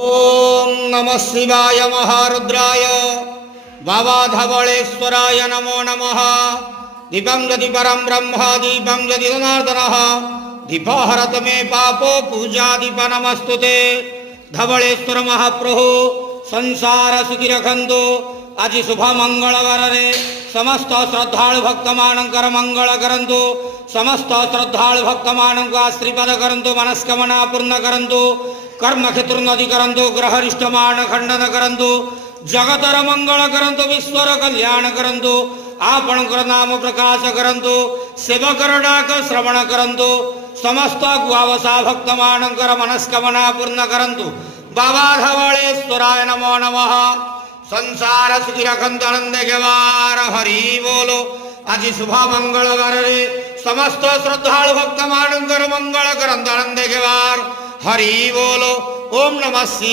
ओम नमः शिवाय महारुद्राय बाबा धवलेश्वराय नमो नमः। दीपं यदि परं ब्रह्म दीपं यदि जनार्दनः दीपहरत मे पापो पूजा दीप नमस्तुते। धवलेश्वर महाप्रभु संसार सुखी रखंतु। आज शुभ मंगलवार रे समस्त श्रद्धालु भक्त मानकर मंगल करंतु। समस्त श्रद्धालु भक्त मानक आशीर्वाद करंतु। मनस्कामना पूर्ण करंतु। कर्म क्षेत्रोन्नति करंतु। ग्रहरिष्ट मान खंडन करंतु। जगतर मंगल करंतु। विश्वर कल्याण करंतु। आपणकर नाम प्रकाश करंतु। सेवकर डाक श्रवण करंतु। समस्त गुआवसा भक्त मानकर मनस्कामना पूर्ण करंतु। बाबा धवलेश्वराय नमो नमः। संसार सुखी रखंतु आनंद गेवार हरि बोलो। आज शुभ मंगलवार रे समस्त श्रद्धालु भक्त मानकर मंगल करंतु आनंद गेवार हरि बोलो। ओम नमः शिवाय।